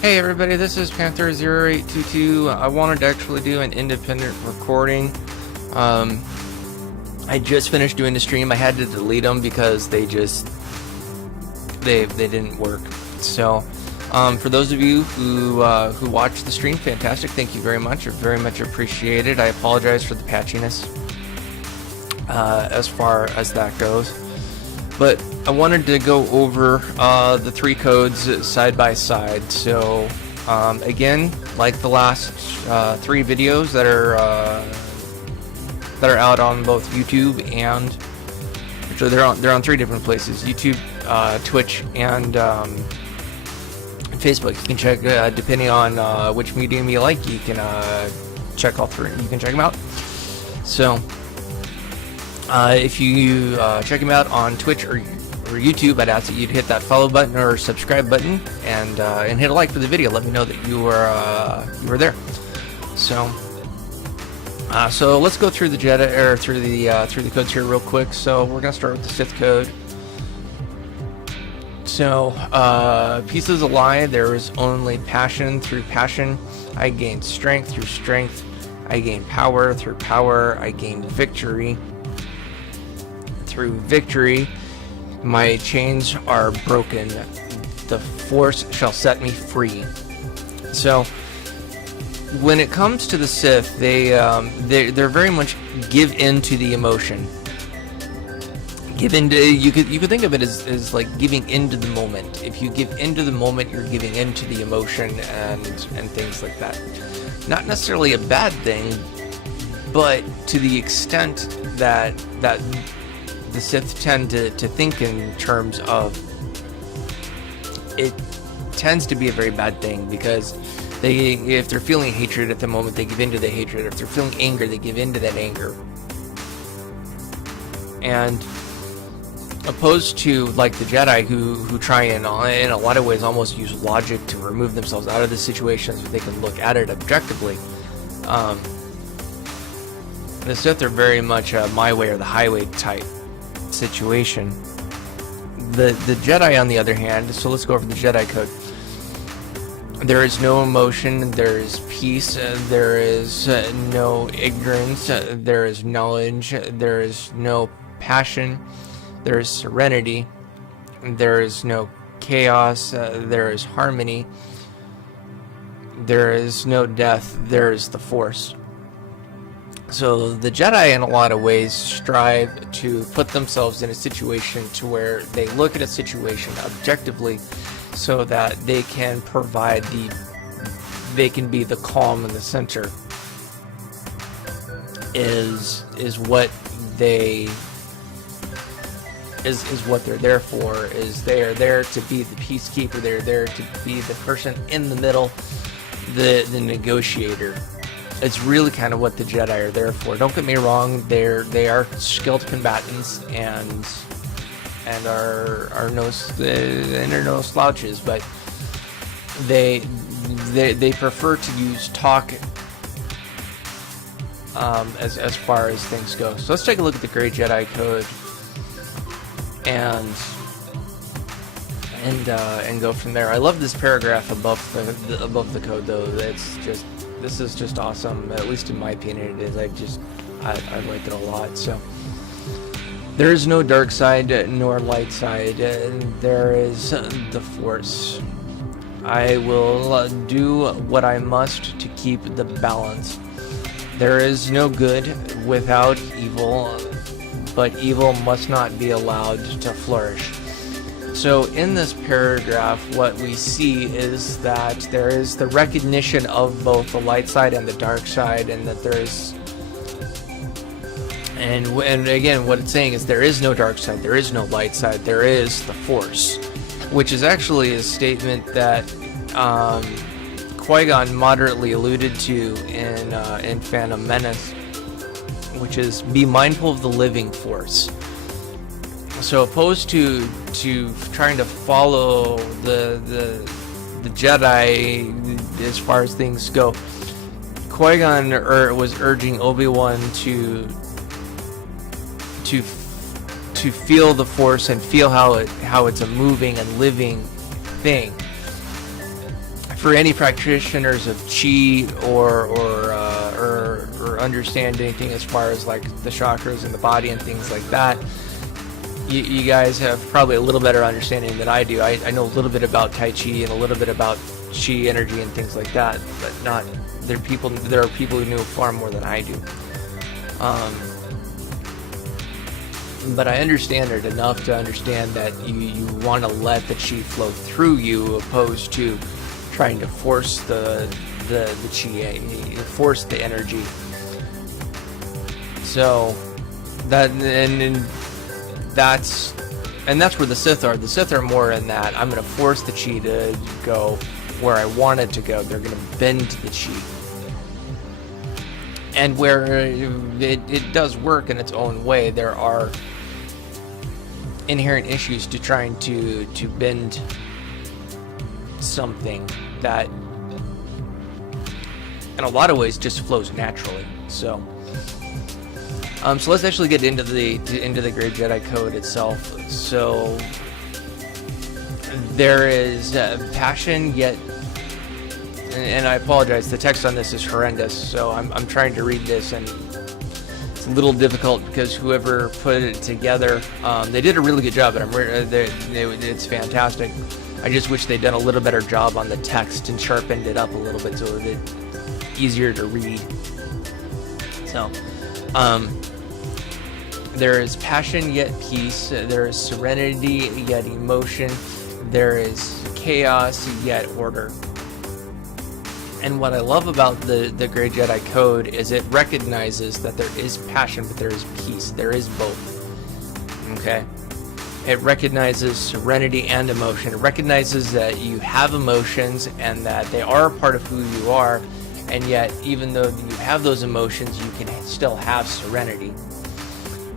Hey everybody, this is Panther0822. I wanted to actually do an independent recording. I just finished doing the stream. I had to delete them because they didn't work. So, for those of you who watched the stream, fantastic. Thank you very much. I very much appreciate it. I apologize for the patchiness as far as that goes. But I wanted to go over the three codes side by side. So again, like the last three videos that are out on both YouTube and actually they're on three different places: YouTube, Twitch, and Facebook. You can check depending on which medium you like. You can check all three. You can check them out. So. If you check him out on Twitch or YouTube, I'd ask that you'd hit that follow button or subscribe button and hit a like for the video. Let me know that you were there. So let's go through the Jedi or through the codes here real quick. So we're gonna start with the Sith code. So peace is a lie. There is only passion. Through passion, I gain strength. Through strength, I gain power. Through power, I gain victory. Through victory, my chains are broken. The Force shall set me free. So, when it comes to the Sith, they're very much give in to the emotion. Give into you could think of it as like giving into the moment. If you give into the moment, you're giving into the emotion and things like that. Not necessarily a bad thing, but to the extent that the Sith tend to think in terms of, it tends to be a very bad thing, because if they're feeling hatred at the moment, they give into the hatred. If they're feeling anger, they give into that anger. And opposed to like the Jedi who try and in a lot of ways almost use logic to remove themselves out of the situation so they can look at it objectively. The Sith are very much a my way or the highway type situation. The Jedi, on the other hand, so let's go over the Jedi code. There is no emotion, there is peace, there is no ignorance, there is knowledge, there is no passion, there is serenity, there is no chaos, there is harmony, there is no death, there is the Force. So the Jedi, in a lot of ways, strive to put themselves in a situation to where they look at a situation objectively, so that they can provide they can be the calm in the center. Is what they're there for. Is they are there to be the peacekeeper. They're there to be the person in the middle, the negotiator. It's really kind of what the Jedi are there for. Don't get me wrong; they are skilled combatants and are no slouches, but they prefer to use talk as far as things go. So let's take a look at the Grey Jedi code and go from there. I love this paragraph above the code, though. This is just awesome. At least in my opinion, it is. I like it a lot. So there is no dark side nor light side. There is the Force. I will do what I must to keep the balance. There is no good without evil, but evil must not be allowed to flourish. So in this paragraph, what we see is that there is the recognition of both the light side and the dark side, and that there is, and again, what it's saying is there is no dark side, there is no light side, there is the Force, which is actually a statement that Qui-Gon moderately alluded to in Phantom Menace, which is be mindful of the living Force. So opposed to trying to follow the Jedi as far as things go, Qui-Gon was urging Obi-Wan to feel the Force and feel how it's a moving and living thing. for any practitioners of chi or understand anything as far as like the chakras in the body and things like that, you guys have probably a little better understanding than I do. I know a little bit about Tai Chi and a little bit about chi energy and things like that, but not there are people who know far more than I do. But I understand it enough to understand that you want to let the chi flow through you, opposed to trying to force the chi, force the energy. So that and that's where the Sith are. The Sith are more in that I'm going to force the chi to go where I want it to go. They're going to bend the chi. And where it does work in its own way, there are inherent issues to trying to bend something that in a lot of ways just flows naturally. So let's actually get into the Grey Jedi Code itself. So there is passion, yet, and I apologize, the text on this is horrendous, so I'm trying to read this, and it's a little difficult because whoever put it together, they did a really good job, and it's fantastic. I just wish they'd done a little better job on the text and sharpened it up a little bit so it's easier to read. So, there is passion yet peace, there is serenity yet emotion, there is chaos yet order. And what I love about the Grey Jedi Code is it recognizes that there is passion, but there is peace. There is both. Okay? It recognizes serenity and emotion. It recognizes that you have emotions and that they are a part of who you are, and yet even though you have those emotions, you can still have serenity.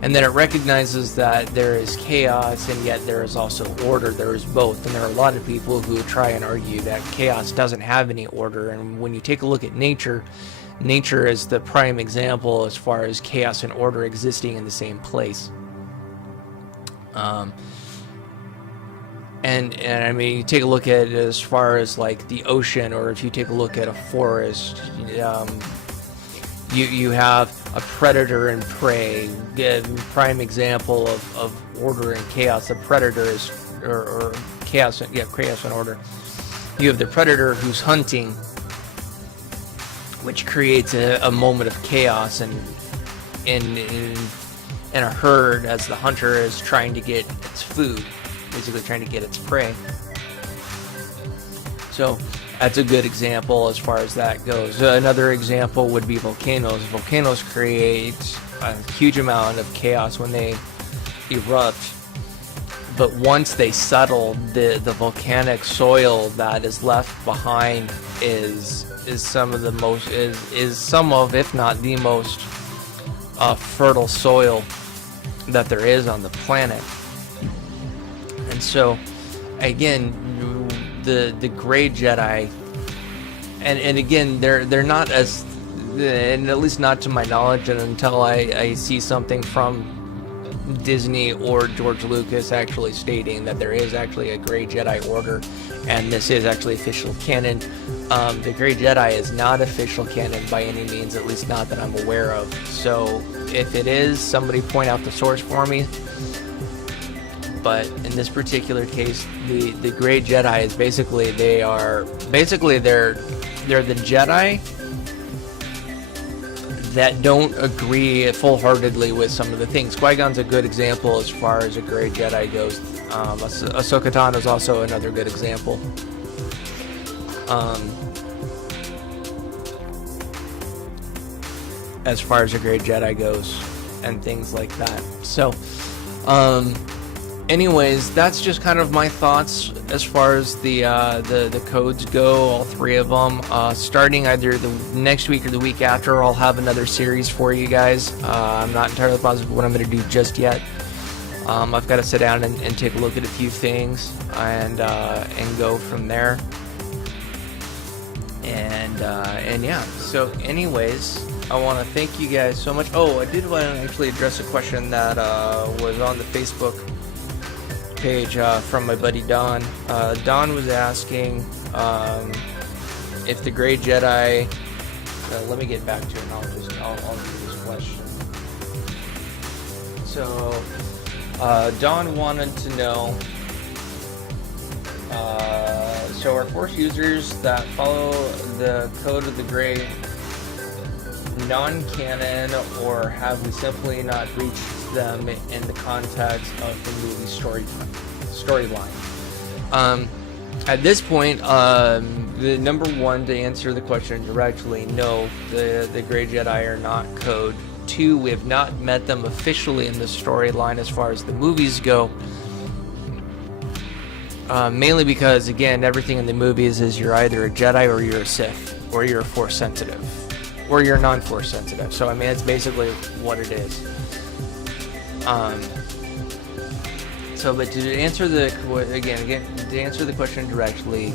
And then it recognizes that there is chaos, and yet there is also order. There is both. And there are a lot of people who try and argue that chaos doesn't have any order. And when you take a look at nature, nature is the prime example as far as chaos and order existing in the same place. And I mean, you take a look at it as far as like the ocean, or if you take a look at a forest, you have a predator and prey. Prime example of order and chaos. The predator is or chaos and order. You have the predator who's hunting, which creates a moment of chaos and in a herd as the hunter is trying to get its food, basically trying to get its prey. So that's a good example as far as that goes. Another example would be volcanoes. Volcanoes create a huge amount of chaos when they erupt, but once they settle, the volcanic soil that is left behind is some of, if not the most fertile soil that there is on the planet. And so again, the Grey Jedi, and again, they're not as, and at least not to my knowledge, and until I see something from Disney or George Lucas actually stating that there is actually a Grey Jedi Order, and this is actually official canon. The Grey Jedi is not official canon by any means, at least not that I'm aware of. So if it is, somebody point out the source for me. But in this particular case, the Grey Jedi is basically they're the Jedi that don't agree full-heartedly with some of the things. Qui-Gon's a good example as far as a Grey Jedi goes. Ahsoka Tano is also another good example. As far as a Grey Jedi goes, and things like that. So, anyways, that's just kind of my thoughts as far as the codes go, all three of them. Starting either the next week or the week after, I'll have another series for you guys. I'm not entirely positive what I'm going to do just yet. I've got to sit down and take a look at a few things and go from there. And yeah, so anyways, I want to thank you guys so much. Oh, I did want to actually address a question that was on the Facebook page from my buddy Don. Don was asking if the Grey Jedi, let me get back to it and I'll answer this question. So, Don wanted to know, so are Force users that follow the code of the Grey non-canon, or have we simply not reached them in the context of the movie storyline? At this point, the number one, to answer the question directly, no, the Grey Jedi are not code. 2, we have not met them officially in the storyline as far as the movies go. Mainly because, again, everything in the movies is you're either a Jedi or you're a Sith, or you're a Force sensitive, or you're non-Force sensitive. So, I mean, it's basically what it is. But to answer to answer the question directly,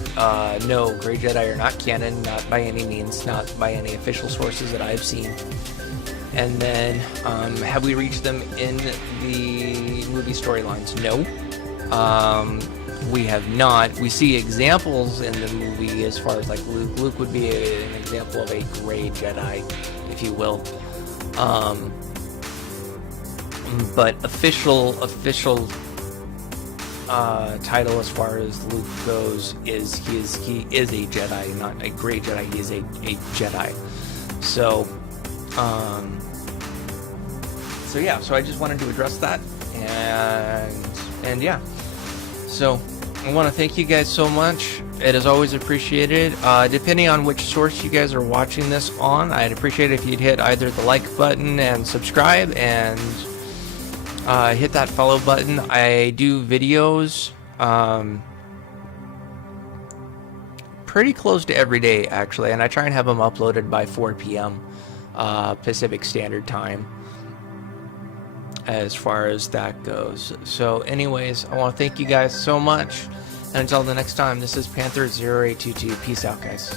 no, Grey Jedi are not canon, not by any means, not by any official sources that I've seen. And then, have we reached them in the movie storylines? No. We have not. We see examples in the movie as far as like Luke. Luke would be an example of a Grey Jedi, if you will. But official title as far as Luke goes is he is a Jedi, not a Grey Jedi. He is a Jedi. So yeah. So I just wanted to address that, and yeah. So I want to thank you guys so much. It is always appreciated. Depending on which source you guys are watching this on, I'd appreciate it if you'd hit either the like button and subscribe, and hit that follow button. I do videos pretty close to every day, actually, and I try and have them uploaded by 4 p.m. Pacific Standard Time, as far as that goes. So anyways, I want to thank you guys so much, and until the next time, this is Panther 0822. Peace out, guys.